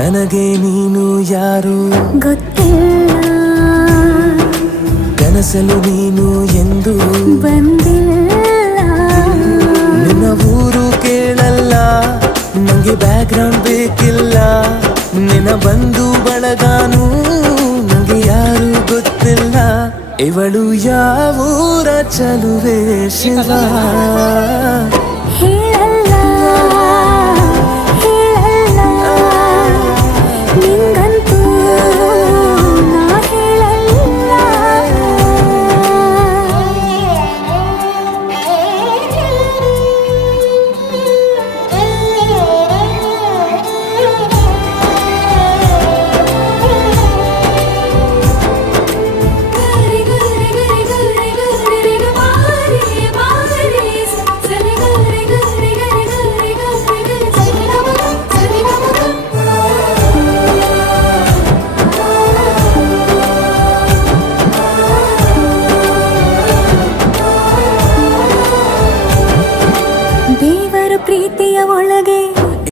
ನನಗೆ ನೀನು ಯಾರು ಗೊತ್ತಿಲ್ಲ, ಕನಸಲು ನೀನು ಎಂದು ಬಂದಿಲ್ಲ. ನಿನ್ನ ಊರು ಕೇಳಲ್ಲ, ನಂಗೆ ಬ್ಯಾಕ್ಗ್ರೌಂಡ್ ಬೇಕಿಲ್ಲ. ನಿನ್ನ ಬಂಧು ಬಳಗಾನು ನಂಗೆ ಯಾರು ಗೊತ್ತಿಲ್ಲ. ಇವಳು ಯಾವೂರ ಚಲುವೆ ಶಿವ.